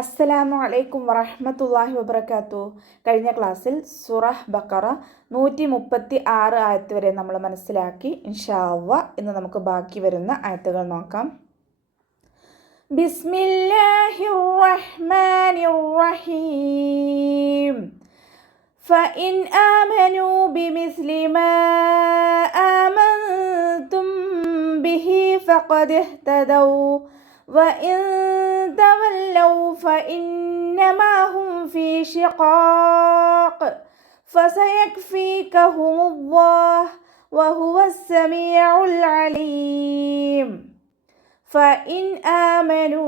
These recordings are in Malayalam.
അസ്സലാമു അലൈക്കും വറഹ്മത്തുള്ളാഹി വബറകാത്തു. കഴിഞ്ഞ ക്ലാസ്സിൽ സൂറഹ് ബഖറ 136 ആയത്ത് വരെ നമ്മൾ മനസ്സിലാക്കി. ഇൻഷാ അല്ലാഹ് ഇന്ന് നമുക്ക് ബാക്കി വരുന്ന ആയത്തുകൾ നോക്കാം. ബിസ്മില്ലാഹിർ റഹ്മാനിർ റഹീം. ഫഇൻ ആമനൂ ബിമിസ്ലി മാ ആമൻതും ബിഹി ഫഖദ് ഇഹ്തദൗ وإن تولوا فإنما هم في شقاق فسيكفيكهم الله وهو السميع العليم. ഫഇൻ ആമനു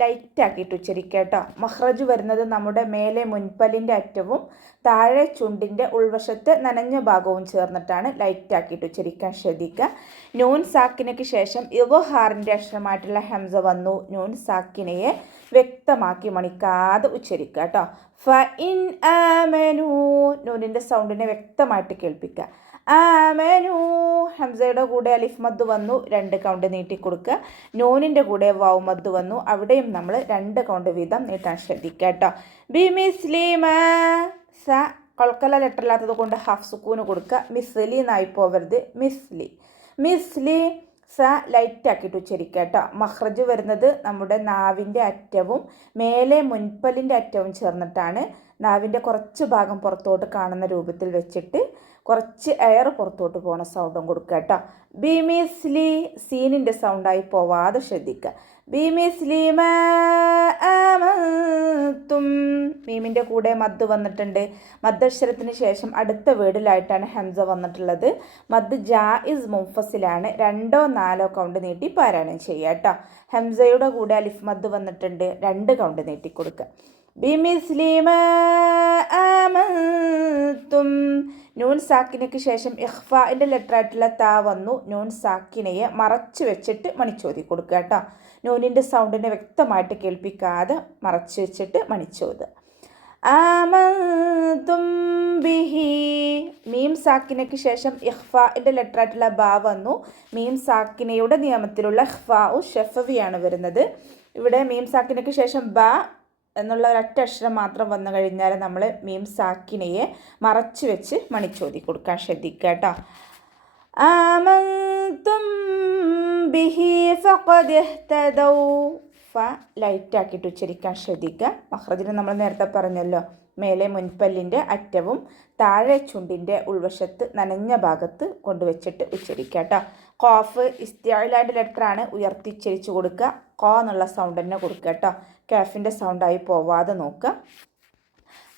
ലൈറ്റ് ആക്കിയിട്ട് ഉച്ചരിക്കുക കേട്ടോ. മഖ്റജ് വരുന്നത് നമ്മുടെ മേലെ മുൻപല്ലിൻ്റെ അറ്റവും താഴെ ചുണ്ടിൻ്റെ ഉൾവശത്തെ നനഞ്ഞ ഭാഗവും ചേർന്നിട്ടാണ് ലൈറ്റ് ആക്കിയിട്ട് ഉച്ചരിക്കാൻ ശ്രദ്ധിക്കുക. നൂൻ സാക്കിനയ്ക്ക് ശേഷം ഇദ്ഹാറിൻ്റെ അക്ഷരമായിട്ടുള്ള ഹംസ വന്നു. നൂൻ സാക്കിനയെ വ്യക്തമാക്കി മണിക്കാതെ ഉച്ചരിക്കുക കേട്ടോ. ഫഇൻ ആമനു നൂനിൻ്റെ സൗണ്ടിനെ വ്യക്തമായിട്ട് കേൾപ്പിക്കുക. ആമനു ഹംസയുടെ കൂടെ അലിഫ് മദ് വന്നു, 2 കൗണ്ട് നീട്ടിക്കൊടുക്കുക. നൂനിൻ്റെ കൂടെ വാവ് മദ് വന്നു, അവിടെയും നമ്മൾ 2 കൗണ്ട് വീതം നീട്ടാൻ ശ്രദ്ധിക്കുക കേട്ടോ. ബിമിസ്ലി മാ സ കൊൾക്കല ലെറ്ററില്ലാത്തത് കൊണ്ട് ഹാഫ് സുക്കൂന് കൊടുക്കുക. മിസ്ലി എന്നായി പോവരുത്. മിസ്ലി സ ലൈറ്റ് ആക്കിയിട്ട് ഉച്ചരിക്കുക കേട്ടോ. മഖ്റജ് വരുന്നത് നമ്മുടെ നാവിൻ്റെ അറ്റവും മേലെ മുൻപല്ലിൻ്റെ അറ്റവും ചേർന്നിട്ടാണ്. നാവിൻ്റെ കുറച്ച് ഭാഗം പുറത്തോട്ട് കാണുന്ന രൂപത്തിൽ വെച്ചിട്ട് കുറച്ച് എയർ പുറത്തോട്ട് പോകുന്ന സൗണ്ടും കൊടുക്കുക കേട്ടോ. ബിമിസ്ലി സീനിൻ്റെ സൗണ്ടായി പോവാതെ ശ്രദ്ധിക്കുക. ബിമിസ്ലി മാ ആമൻതും മീമിൻ്റെ കൂടെ മദ് വന്നിട്ടുണ്ട്. മദ്ദക്ഷരത്തിന് ശേഷം അടുത്ത വേർഡിലായിട്ടാണ് ഹംസ വന്നിട്ടുള്ളത്. മദ് ജായിസ് മുൻഫസിലാണ്. 2 or 4 കൗണ്ട് നീട്ടി പാരായണം ചെയ്യുക കേട്ടോ. ഹംസയുടെ കൂടെ അലിഫ് മദ് വന്നിട്ടുണ്ട്, 2 കൗണ്ട് നീട്ടി കൊടുക്കുക. ബിമിസ്ലി മാ ആമൻതും നൂൻ സാക്കിനയ്ക്ക് ശേഷം ഇഖ്ഫാൻ്റെ ലെറ്ററായിട്ടുള്ള താ വന്നു. നൂൻ സാക്കിനയെ മറച്ചു വെച്ചിട്ട് മണിച്ചോതി കൊടുക്കുക കേട്ടോ. നൂനിൻ്റെ സൗണ്ടിനെ വ്യക്തമായിട്ട് കേൾപ്പിക്കാതെ മറച്ചു വെച്ചിട്ട് മണിച്ചോത്. ആമൻതും ബിഹി മീം സാക്കിനയ്ക്ക് ശേഷം ഇഖ്ഫാൻ്റെ ലെറ്ററായിട്ടുള്ള ബാ വന്നു. മീം സാക്കിനയുടെ നിയമത്തിലുള്ള ഇഖ്ഫാഉ ഷഫവിയാണ് വരുന്നത്. ഇവിടെ മീം സാക്കിനയ്ക്ക് ശേഷം ബാ എന്നുള്ള ഒരൊറ്റ അക്ഷരം മാത്രം വന്നു കഴിഞ്ഞാൽ നമ്മൾ മീം സാക്കിനയെ മറച്ചു വെച്ച് മണിച്ചോതി കൊടുക്കാൻ ശ്രദ്ധിക്കുക കേട്ടോ. ആമൻതും ബിഹി ഫഖദ് ഇഹ്തദൗ ലൈറ്റ് ആക്കിയിട്ട് ഉച്ചരിക്കാൻ ശ്രദ്ധിക്കുക. മഖ്റജിനെ നമ്മൾ നേരത്തെ പറഞ്ഞല്ലോ, മേലെ മുൻപല്ലിൻ്റെ അറ്റവും താഴെ ചുണ്ടിൻ്റെ ഉൾവശത്ത് നനഞ്ഞ ഭാഗത്ത് കൊണ്ടുവച്ചിട്ട് ഉച്ചരിക്കുക കേട്ടോ. ഖാഫ് ഇസ്തിഅലാൻ്റെ ലെറ്ററാണ്, ഉയർത്തിച്ചരിച്ച് കൊടുക്കുക. ഖ എന്നുള്ള സൗണ്ട് തന്നെ കൊടുക്കുക കേട്ടോ. കാഫിൻ്റെ സൗണ്ടായി പോവാതെ നോക്കുക.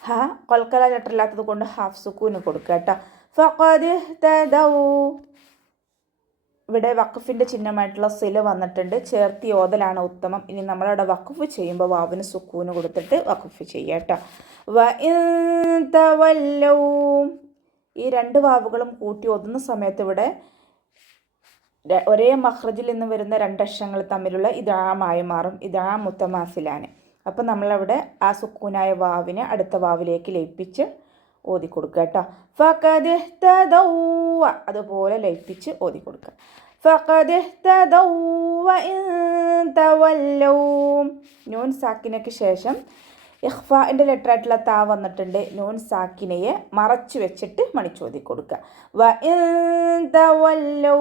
ഹ കൊൽക്കല ലെറ്ററില്ലാത്തത് കൊണ്ട് ഹാഫ് സുക്കൂന് കൊടുക്കുക കേട്ടോ. ഫഖദ് ഇഹ്തദൗ ഇവിടെ വഖഫിൻ്റെ ചിഹ്നമായിട്ടുള്ള സില വന്നിട്ടുണ്ട്. ചേർത്തി ഓതലാണ് ഉത്തമം. ഇനി നമ്മളവിടെ വഖഫ് ചെയ്യുമ്പോൾ വാവിന് സുക്കൂന് കൊടുത്തിട്ട് വഖഫ് ചെയ്യുക കേട്ടോ. വഇൻ തവല്ലൗ ഈ 2 വാവുകളും കൂട്ടി ഓതുന്ന സമയത്ത് ഇവിടെ ഒരേ മഖ്റജിൽ നിന്ന് വരുന്ന 2 അക്ഷരങ്ങൾ തമ്മിലുള്ള ഇദാമായി മാറും. ഇദാം മുത്തമാസിലാണ്. അപ്പം നമ്മളവിടെ ആ സുക്കൂനായ വാവിനെ അടുത്ത വാവിലേക്ക് ലയിപ്പിച്ച് ഓതി കൊടുക്കുക കേട്ടോ. ഫഖദ് ഇഹ്തദൗ അതുപോലെ ലയിപ്പിച്ച് ഓതി കൊടുക്കുക. ഫഖദ് ഇഹ്തദൗ വഇൻ തവല്ലൗ നൂൻ സാക്കിനയ്ക്ക് ശേഷം ഇഖ്ഫാൻ്റെ ലെറ്ററായിട്ടുള്ള താ വന്നിട്ടുണ്ട്. നൂൻ സാക്കിനയെ മറച്ചു വെച്ചിട്ട് മണിച്ചോതി കൊടുക്കുക. വഇൻ തവല്ലൗ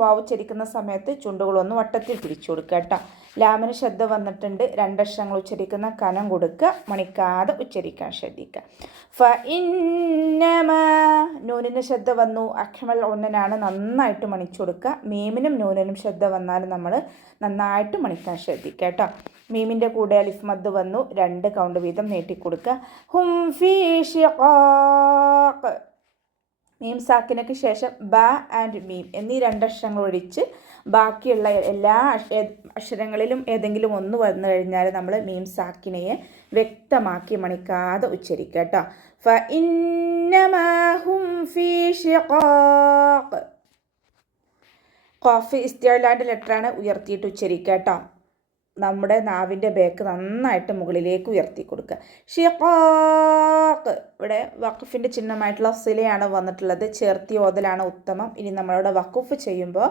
വാവ് ഉച്ചരിക്കുന്ന സമയത്ത് ചുണ്ടുകളൊന്ന് വട്ടത്തിൽ പിടിച്ചു കൊടുക്കുക കേട്ടോ. ലാമിന് ശബ്ദം വന്നിട്ടുണ്ട്. 2 അക്ഷരങ്ങൾ ഉച്ചരിക്കുന്ന കനം കൊടുക്കുക. മണിക്കാതെ ഉച്ചരിക്കാൻ ശ്രദ്ധിക്കുക. ഫഇന്നമാ നൂനിന് ശബ്ദം വന്നു. അഖ്മൽ ഒന്നനാണ്, നന്നായിട്ട് മണിച്ചു കൊടുക്കുക. മീമിനും നൂനിനും ശബ്ദം വന്നാലും നമ്മൾ നന്നായിട്ട് മണിക്കാൻ ശ്രദ്ധിക്കുക കേട്ടോ. മീമിൻ്റെ കൂടെ അലിഫ് മദ് വന്നു, 2 കൗണ്ട് വീതം നീട്ടിക്കൊടുക്കുക. ഹും ഫീ ഷിഖാഖ് മീം സാക്കിനയ്ക്ക് ശേഷം ബ ആൻഡ് മീം എന്നീ 2 അക്ഷരങ്ങൾ ഒഴിച്ച് ബാക്കിയുള്ള എല്ലാ അക്ഷരങ്ങളിലും ഏതെങ്കിലും ഒന്ന് വന്നു കഴിഞ്ഞാൽ നമ്മൾ മീം സാക്കിനയെ വ്യക്തമാക്കി മണിക്കാതെ ഉച്ചരിക്കുക കേട്ടോ. ഫഇന്നമാ ഹും ഫീ ഷിഖാഖ് ഖാഫ് ഇസ്തിഅലാൻ്റെ ലെറ്ററാണ്, ഉയർത്തിയിട്ട് ഉച്ചരിക്കുക കേട്ടോ. നമ്മുടെ നാവിൻ്റെ ബേക്ക് നന്നായിട്ട് മുകളിലേക്ക് ഉയർത്തി കൊടുക്കുക. ഷിഖാഖ്, ഇവിടെ വഖഫിൻ്റെ ചിഹ്നമായിട്ടുള്ള സിലയാണ് വന്നിട്ടുള്ളത്. ചേർത്തി ഓതലാണ് ഉത്തമം. ഇനി നമ്മളിവിടെ വഖഫ് ചെയ്യുമ്പോൾ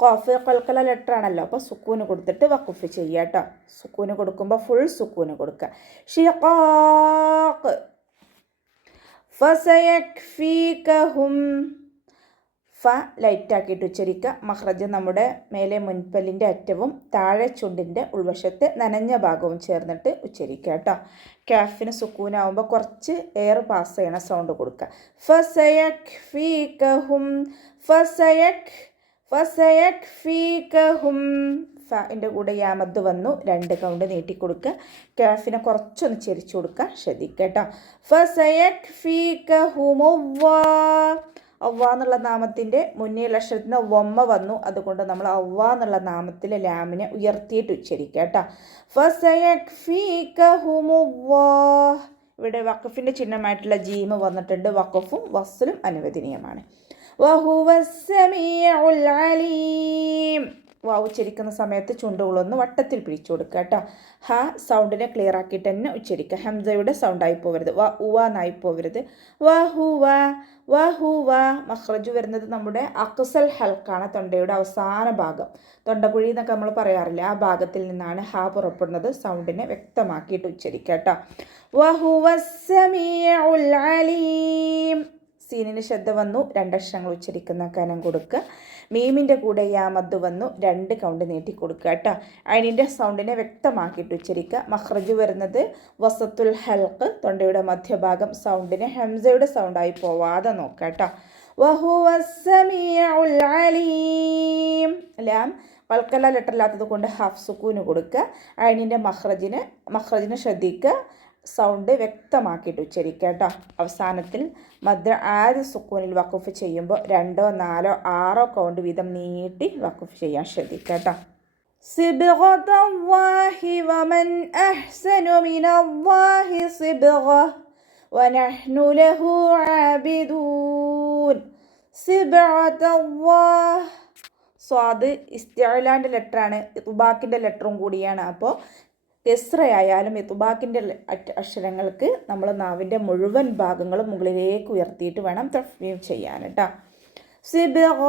ഖാഫ് ഖൽഖല ലെറ്റർ ആണല്ലോ, അപ്പോൾ സുക്കൂന് കൊടുത്തിട്ട് വഖഫ് ചെയ്യുക കേട്ടോ. സുക്കൂന് കൊടുക്കുമ്പോൾ ഫുൾ സുക്കൂന് കൊടുക്കുക. ഷിഖാഖ്. ഫസയക്ഫീകഹും, ഫ ലൈറ്റാക്കിയിട്ട് ഉച്ചരിക്കുക. മഖ്റജ് നമ്മുടെ മേലെ മുൻപല്ലിൻ്റെ അറ്റവും താഴെ ചുണ്ടിൻ്റെ ഉൾവശത്തെ നനഞ്ഞ ഭാഗവും ചേർന്നിട്ട് ഉച്ചരിക്കുക കേട്ടോ. കാഫിന് സുക്കൂനാവുമ്പോൾ കുറച്ച് എയർ പാസ് ചെയ്യണ സൗണ്ട് കൊടുക്കുക. ഫസയക്ഫീകഹും, ഫസയക്ഫീകഹും. ഫിൻ്റെ കൂടെ യാമദ് വന്നു, 2 കൗണ്ട് നീട്ടിക്കൊടുക്കുക. കാഫിനെ കുറച്ചൊന്ന് ചെരിച്ചു കൊടുക്കുക, ശ്രദ്ധിക്കുക കേട്ടോ. ഫസയക്ഫീകഹുമുല്ലാഹ്. അവ്വ എന്നുള്ള നാമത്തിൻ്റെ മുന്നിലുള്ള അക്ഷരത്തിന് വമ്മ വന്നു, അതുകൊണ്ട് നമ്മൾ അവ്വ എന്നുള്ള നാമത്തിലെ ലാമിനെ ഉയർത്തിയിട്ട് ഉച്ചരിക്കുക കേട്ടോ. ഫസയക്ഫീകഹുമുല്ലാഹ്. ഇവിടെ വഖഫിൻ്റെ ചിഹ്നമായിട്ടുള്ള ജീമ് വന്നിട്ടുണ്ട്. വഖഫും വസ്ലും അനുവദനീയമാണ്. വഹുവസ്സമീഉൽ അലീം. വാവ് ഉച്ചരിക്കുന്ന സമയത്ത് ചുണ്ടുകളൊന്ന് വട്ടത്തിൽ പിടിച്ചു കൊടുക്കുക കേട്ടോ. ഹ സൗണ്ടിനെ ക്ലിയർ ആക്കിയിട്ട് തന്നെ ഉച്ചരിക്കുക. ഹംസയുടെ സൗണ്ടായി പോവരുത്, വ ഉവ എന്നായി പോവരുത്. വഹുവ, വഹുവ. മഖ്റജ് വരുന്നത് നമ്മുടെ അക്സൽ ഹൽക്കാണ്, തൊണ്ടയുടെ അവസാന ഭാഗം. തൊണ്ടകുഴി എന്നൊക്കെ നമ്മൾ പറയാറില്ല, ആ ഭാഗത്തിൽ നിന്നാണ് ഹ പുറപ്പെടുന്നത്. സൗണ്ടിനെ വ്യക്തമാക്കിയിട്ട് ഉച്ചരിക്കുക കേട്ടോ. വഹുവസ്സമീഉൽ അലീം. സീനിന് ശ്രദ്ധ വന്നു, 2 അക്ഷരങ്ങൾ ഉച്ചരിക്കുന്ന കനം കൊടുക്കുക. മീമിൻ്റെ കൂടെ യാമദ് വന്നു, 2 കൗണ്ട് നീട്ടി കൊടുക്കുക കേട്ടോ. അതിൻ്റെ സൗണ്ടിനെ വ്യക്തമാക്കിയിട്ട് ഉച്ചരിക്കുക. മഖ്റജ് വരുന്നത് വസത്തുൽ ഹൽക്ക്, തൊണ്ടയുടെ മധ്യഭാഗം. സൗണ്ടിനെ ഹംസയുടെ സൗണ്ടായി പോവാതെ നോക്കുക കേട്ടോ. വഹുവസ്സമീഉൽ അലീം. ലാം ഖൽഖല ലെറ്റർ ഇല്ലാത്തത് കൊണ്ട് ഹാഫ് സുക്കൂന് കൊടുക്കുക. അതിൻ്റെ മഖ്റജിന് ശ്രദ്ധിക്കുക, സൗണ്ട് വ്യക്തമാക്കിയിട്ട് ഉച്ചരിക്കുക കേട്ടോ. അവസാനത്തിൽ മദ്ര ആദ്യ സുക്കൂനിൽ വഖഫ് ചെയ്യുമ്പോൾ 2, 4, 6 കൗണ്ട് വീതം നീട്ടി വഖഫ് ചെയ്യാൻ ശ്രദ്ധിക്കുക കേട്ടോ. സിബ്ഗതല്ലാഹി വമൻ അഹ്സനു മിനല്ലാഹി സിബ്ഗ വനഹ്നു ലഹു ആബിദൂൻ. സിബ്ഗതല്ലാഹ്. സ്വാദ് ഇസ്തിഅലാൻ്റെ ലെറ്ററാണ്, ഇത്ബാക്കിൻ്റെ ലെറ്ററും കൂടിയാണ്. അപ്പോൾ കെസ്റയായാലും ഇത്ബാക്കിൻ്റെ അക്ഷരങ്ങൾക്ക് നമ്മൾ നാവിൻ്റെ മുഴുവൻ ഭാഗങ്ങളും മുകളിലേക്ക് ഉയർത്തിയിട്ട് വേണം തഫ്വീം ചെയ്യാൻ കേട്ടോ. സിബ്ഗ.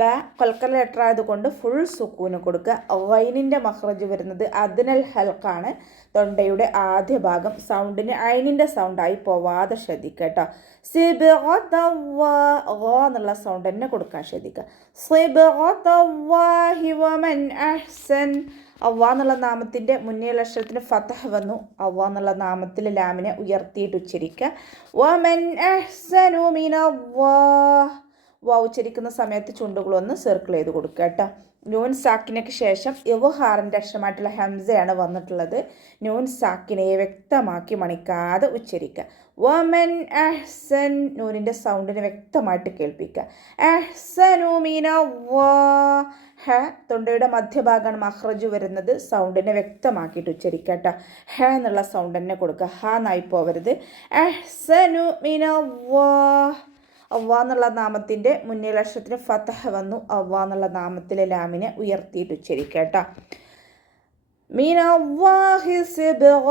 ബ ഖൽഖല ലെറ്റർ ആയതുകൊണ്ട് ഫുൾ സുക്കൂന് കൊടുക്കുക. ഐനിൻ്റെ മഖ്റജ് വരുന്നത് അദ്നൽ ഹൽക്കാണ്, തൊണ്ടയുടെ ആദ്യ ഭാഗം. സൗണ്ടിന് ഐനിൻ്റെ സൗണ്ടായി പോവാതെ ശ്രദ്ധിക്കുക കേട്ടോ. സിബ്ഗതല്ലാഹ് എന്നുള്ള സൗണ്ട് തന്നെ കൊടുക്കാൻ ശ്രദ്ധിക്കുക. സിബ്ഗതല്ലാഹി വമൻ അഹ്സൻ. അവ്വ എന്നുള്ള നാമത്തിൻ്റെ മുന്നിലുള്ള അക്ഷരത്തിന് ഫതഹ് വന്നു, അവ്വ എന്നുള്ള നാമത്തിൽ ലാമിനെ ഉയർത്തിയിട്ട് ഉച്ചരിക്കുക. വമൻ അഹ്സനു മിനല്ലാഹ്. വാ ഉച്ചരിക്കുന്ന സമയത്ത് ചുണ്ടുകളൊന്ന് സർക്കിൾ ചെയ്ത് കൊടുക്കുക കേട്ടോ. നൂൻ സാക്കിനയ്ക്ക് ശേഷം ഇവ്ഹാറിൻ്റെ അക്ഷരമായിട്ടുള്ള ഹംസയാണ് വന്നിട്ടുള്ളത്. നൂൻ സാക്കിനയെ വ്യക്തമാക്കി മണിക്കാതെ ഉച്ചരിക്കുക. വമൻ അഹ്സൻ. നൂനിൻ്റെ സൗണ്ടിനെ വ്യക്തമായിട്ട് കേൾപ്പിക്കുക. അഹ്സനു മിനല്ലാഹ്. ഹ തൊണ്ടയുടെ മധ്യഭാഗമാണ് മഖ്റജ് വരുന്നത്. സൗണ്ടിനെ വ്യക്തമാക്കിയിട്ട് ഉച്ചരിക്കുക കേട്ടോ. ഹ എന്നുള്ള സൗണ്ട് തന്നെ കൊടുക്കുക, ഹ എന്നായി പോവരുത്. അഹ്സനു മിനല്ലാഹ്. അവ്വ എന്നുള്ള നാമത്തിൻ്റെ മുന്നിലുള്ള അക്ഷരത്തിന് ഫതഹ് വന്നു, അവ്വ എന്നുള്ള നാമത്തിലെ ലാമിനെ ഉയർത്തിയിട്ട് ഉച്ചരിക്കുക കേട്ടോ. മിനല്ലാഹി സിബ്ഗ.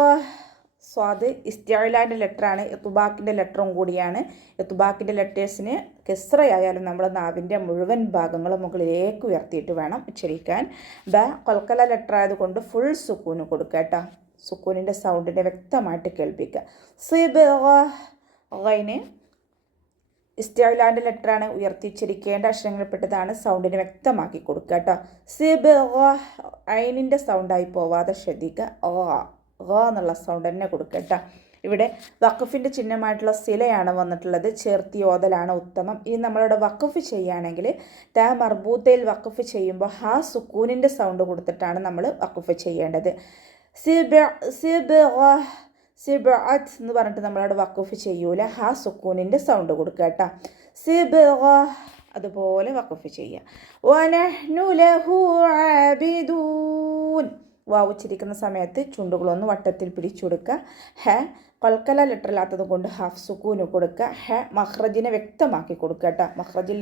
സ്വാദ് ഇസ്തിഅലാൻ്റെ ലെറ്ററാണ്, ഇത്ബാക്കിൻ്റെ ലെറ്ററും കൂടിയാണ്. ഇത്ബാക്കിൻ്റെ ലെറ്റേഴ്സിന് കെസ്റയായാലും നമ്മൾ നാവിൻ്റെ മുഴുവൻ ഭാഗങ്ങളും മുകളിലേക്ക് ഉയർത്തിയിട്ട് വേണം ഉച്ചരിക്കാൻ. ബ ഖൽഖല ലെറ്റർ ആയതുകൊണ്ട് ഫുൾ സുക്കൂന് കൊടുക്കുക കേട്ടോ. സുക്കൂനിൻ്റെ സൗണ്ടിനെ വ്യക്തമായിട്ട് കേൾപ്പിക്കുക. സിബ്ഗ. ഐന് ഇസ്തിഅലാൻ്റെ ലെറ്ററാണ്, ഉയർത്തി ഉച്ചരിക്കേണ്ട അക്ഷരങ്ങളിൽപ്പെട്ടതാണ്. സൗണ്ടിനെ വ്യക്തമാക്കി കൊടുക്കുക കേട്ടോ. സിബ്ഗ. ഐനിൻ്റെ സൗണ്ടായി പോവാതെ ശ്രദ്ധിക്കുക. എന്നുള്ള സൗണ്ട് തന്നെ കൊടുക്കുക കേട്ടോ. ഇവിടെ വഖഫിൻ്റെ ചിഹ്നമായിട്ടുള്ള സിലയാണ് വന്നിട്ടുള്ളത്. ചേർത്തി ഓതലാണ് ഉത്തമം. ഇനി നമ്മളിവിടെ വഖഫ് ചെയ്യുകയാണെങ്കിൽ ത മർബൂത്തയിൽ വഖഫ് ചെയ്യുമ്പോൾ ഹ സുക്കൂനിൻ്റെ സൗണ്ട് കൊടുത്തിട്ടാണ് നമ്മൾ വഖഫ് ചെയ്യേണ്ടത്. സിബ്അത്ത് എന്ന് പറഞ്ഞിട്ട് നമ്മളവിടെ വഖഫ് ചെയ്യൂല, ഹ സുക്കൂനിൻ്റെ സൗണ്ട് കൊടുക്കുക കേട്ടോ. സിബ്ഗ. അതുപോലെ വഖഫ് ചെയ്യുക. വനഹ്നു ലഹു ആബിദൂൻ. വാവ് ഉച്ചരിക്കുന്ന സമയത്ത് ചുണ്ടുകളൊന്ന് വട്ടത്തിൽ പിടിച്ചു കൊടുക്കുക. ഹ ഖൽഖല ലെറ്റർ ഇല്ലാത്തത് കൊണ്ട് ഹാഫ് സുക്കൂന് കൊടുക്കുക. ഹ മഖ്റജിനെ വ്യക്തമാക്കി കൊടുക്കുക കേട്ടോ. മഖ്റജിൽ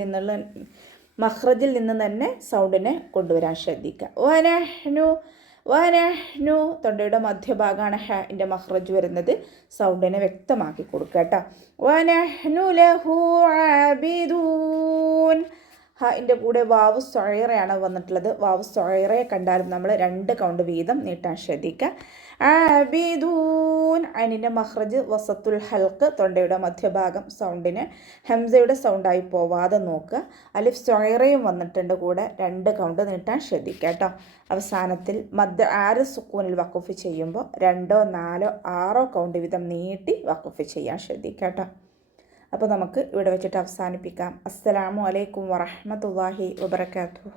നിന്ന് തന്നെ സൗണ്ടിനെ കൊണ്ടുവരാൻ ശ്രദ്ധിക്കുക. വനഹ്നു തൊണ്ടയുടെ മധ്യഭാഗമാണ് ഹൻ്റെ മഖ്റജ് വരുന്നത്. സൗണ്ടിനെ വ്യക്തമാക്കി കൊടുക്കുക കേട്ടോ. വനഹ്നു ലഹു ആബിദൂൻ. ഹാൻ്റെ കൂടെ വാവ് സൊയറയാണ് വന്നിട്ടുള്ളത്. വാവ് സൊയറയെ കണ്ടാലും നമ്മൾ 2 കൗണ്ട് വീതം നീട്ടാൻ ശ്രദ്ധിക്കുക. ആബിദൂൻ അതിൻ്റെ മഖ്റജ് വസത്തുൽ ഹൽക്ക് തൊണ്ടയുടെ മധ്യഭാഗം സൗണ്ടിന് ഹംസയുടെ സൗണ്ടായി പോവാതെ നോക്കുക. അലിഫ് സൊയറയും വന്നിട്ടുണ്ട് കൂടെ 2 കൗണ്ട് നീട്ടാൻ ശ്രദ്ധിക്കുക കേട്ടോ. അവസാനത്തിൽ മദ് ആര് സുക്കൂനിൽ വഖഫ് ചെയ്യുമ്പോൾ 2, 4, 6 കൗണ്ട് വീതം നീട്ടി വഖഫ് ചെയ്യാൻ ശ്രദ്ധിക്കുക കേട്ടോ. അപ്പോൾ നമുക്ക് ഇവിടെ വെച്ചിട്ട് അവസാനിപ്പിക്കാം. അസ്സലാമു അലൈക്കും വറഹ്മത്തുള്ളാഹി വബറകാതുഹു.